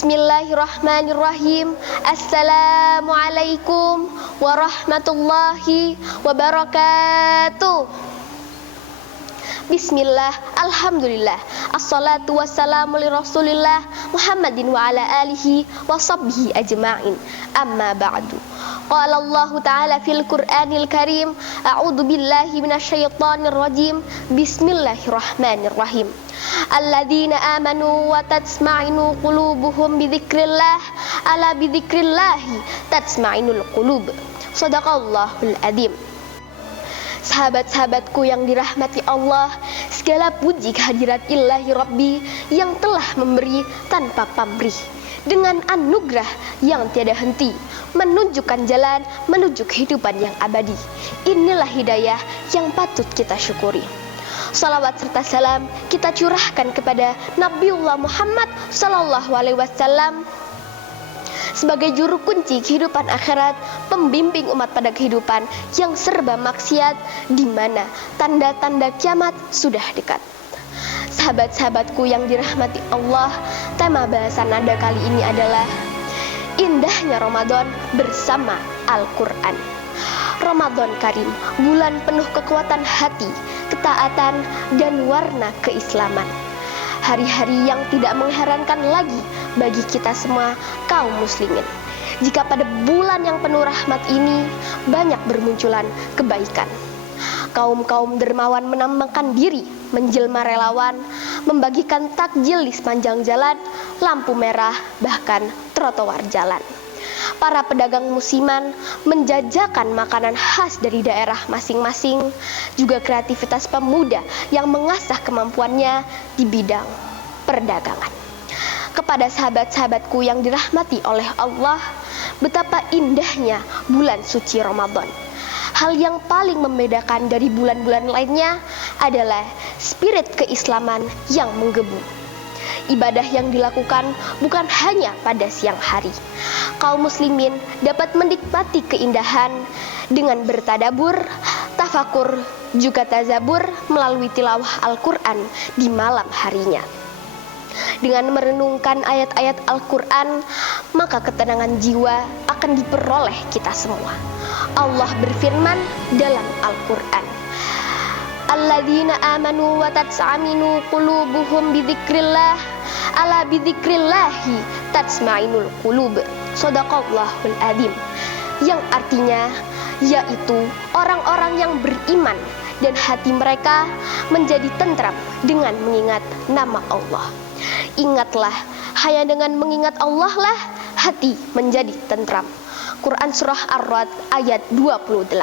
Bismillahirrahmanirrahim. Assalamualaikum warahmatullahi wabarakatuh. Bismillah, alhamdulillah, assalatu wassalamu li rasulillah Muhammadin wa ala alihi wa sahbihi ajma'in. Amma ba'du. Qala Allah Ta'ala fil Qur'anil Karim, a'udzu billahi minasyaitonir rajim. Bismillahirrahmanirrahim. Alladzina amanu wa tatsma'inu qulubuhum bidzikrillah, ala bidzikrillahi tatsma'inul qulub. Shadaqallahul adzim. Sahabat-sahabatku yang dirahmati Allah, segala puji kehadirat Ilahi Rabbi yang telah memberi tanpa pamrih dengan anugerah yang tiada henti, menunjukkan jalan menuju kehidupan yang abadi. Inilah hidayah yang patut kita syukuri. Salawat serta salam kita curahkan kepada Nabiullah Muhammad SAW sebagai juru kunci kehidupan akhirat, pembimbing umat pada kehidupan yang serba maksiat, di mana tanda-tanda kiamat sudah dekat. Sahabat-sahabatku yang dirahmati Allah, tema bahasan nada kali ini adalah indahnya Ramadan bersama Al-Quran. Ramadan Karim, bulan penuh kekuatan hati, ketaatan, dan warna keislaman. Hari-hari yang tidak mengherankan lagi bagi kita semua kaum muslimin, jika pada bulan yang penuh rahmat ini banyak bermunculan kebaikan. Kaum-kaum dermawan menambahkan diri menjelma relawan, membagikan takjil di sepanjang jalan, lampu merah, bahkan trotoar jalan. Para pedagang musiman menjajakan makanan khas dari daerah masing-masing, juga kreativitas pemuda yang mengasah kemampuannya di bidang perdagangan. Kepada sahabat-sahabatku yang dirahmati oleh Allah, betapa indahnya bulan suci Ramadan. Hal yang paling membedakan dari bulan-bulan lainnya adalah spirit keislaman yang menggebu. Ibadah yang dilakukan bukan hanya pada siang hari. Kaum muslimin dapat menikmati keindahan dengan bertadabur, tafakur, juga tazabur melalui tilawah Al-Quran di malam harinya. Dengan merenungkan ayat-ayat Al-Quran, maka ketenangan jiwa akan diperoleh kita semua. Allah berfirman dalam Al-Quran, alladzina amanu wa tats'aminu qulubuhum bidzikrillah, ala bidzikrillahi tatsma'inul qulub. Shadaqallahul adzim. Yang artinya yaitu orang-orang yang beriman dan hati mereka menjadi tentram dengan mengingat nama Allah. Ingatlah, hanya dengan mengingat Allah lah hati menjadi tentram. Quran Surah Ar-Ra'd ayat 28.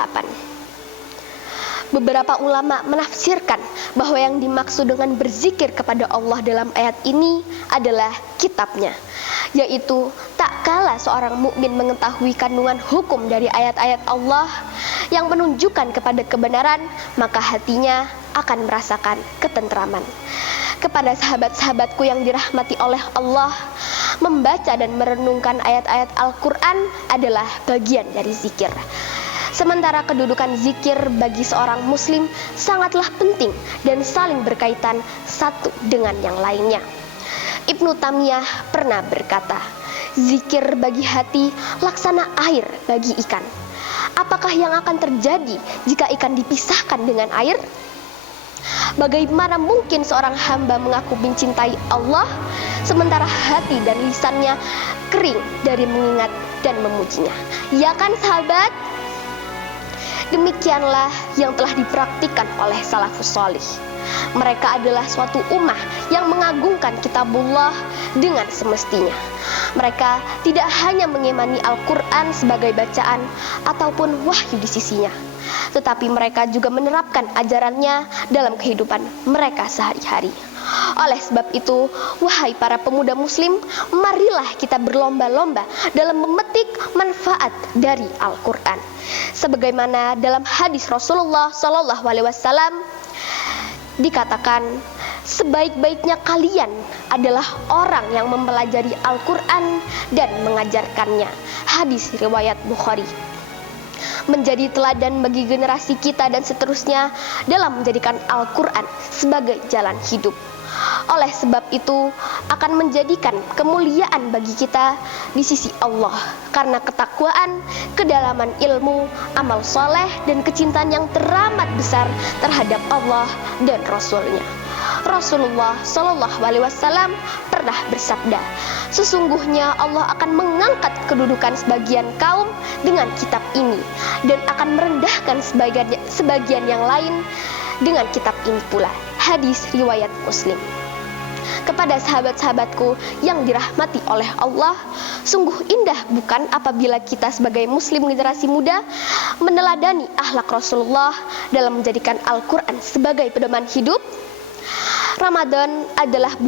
Beberapa ulama menafsirkan bahwa yang dimaksud dengan berzikir kepada Allah dalam ayat ini adalah kitabnya, yaitu tak kala seorang mukmin mengetahui kandungan hukum dari ayat-ayat Allah yang menunjukkan kepada kebenaran, maka hatinya akan merasakan ketentraman. Kepada sahabat-sahabatku yang dirahmati oleh Allah, membaca dan merenungkan ayat-ayat Al-Quran adalah bagian dari zikir. Sementara kedudukan zikir bagi seorang muslim sangatlah penting dan saling berkaitan satu dengan yang lainnya. Ibnu Taimiyah pernah berkata, zikir bagi hati laksana air bagi ikan. Apakah yang akan terjadi jika ikan dipisahkan dengan air? Bagaimana mungkin seorang hamba mengaku mencintai Allah sementara hati dan lisannya kering dari mengingat dan memujinya? Ya kan sahabat? Demikianlah yang telah dipraktikkan oleh salafus salih. Mereka adalah suatu ummah yang mengagungkan kitabullah dengan semestinya. Mereka tidak hanya mengimani Al-Quran sebagai bacaan ataupun wahyu di sisinya, tetapi mereka juga menerapkan ajarannya dalam kehidupan mereka sehari-hari. Oleh sebab itu, wahai para pemuda muslim, marilah kita berlomba-lomba dalam memetik manfaat dari Al-Quran. Sebagaimana dalam hadis Rasulullah SAW dikatakan, sebaik-baiknya kalian adalah orang yang mempelajari Al-Quran dan mengajarkannya. Hadis riwayat Bukhari. Menjadi teladan bagi generasi kita dan seterusnya dalam menjadikan Al-Quran sebagai jalan hidup. Oleh sebab itu akan menjadikan kemuliaan bagi kita di sisi Allah karena ketakwaan, kedalaman ilmu, amal soleh, dan kecintaan yang teramat besar terhadap Allah dan Rasul-Nya. Rasulullah Shallallahu Alaihi Wasallam pernah bersabda, sesungguhnya Allah akan mengangkat kedudukan sebagian kaum dengan kitab ini dan akan merendahkan sebagian yang lain dengan kitab ini pula. Hadis riwayat Muslim. Kepada sahabat-sahabatku yang dirahmati oleh Allah, sungguh indah bukan apabila kita sebagai muslim generasi muda meneladani akhlak Rasulullah dalam menjadikan Al-Quran sebagai pedoman hidup. Ramadan adalah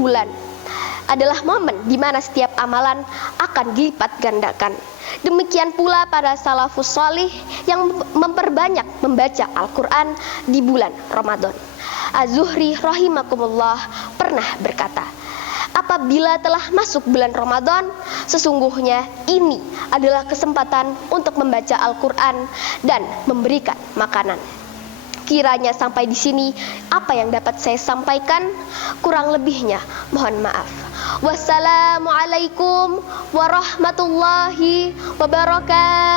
momen di mana setiap amalan akan dilipat gandakan. Demikian pula para salafus salih yang memperbanyak membaca Al-Quran di bulan Ramadan. Az-Zuhri rahimakumullah pernah berkata, apabila telah masuk bulan Ramadan, sesungguhnya ini adalah kesempatan untuk membaca Al-Quran dan memberikan makanan. Kiranya sampai di sini apa yang dapat saya sampaikan, kurang lebihnya mohon maaf. Wassalamualaikum warahmatullahi wabarakatuh.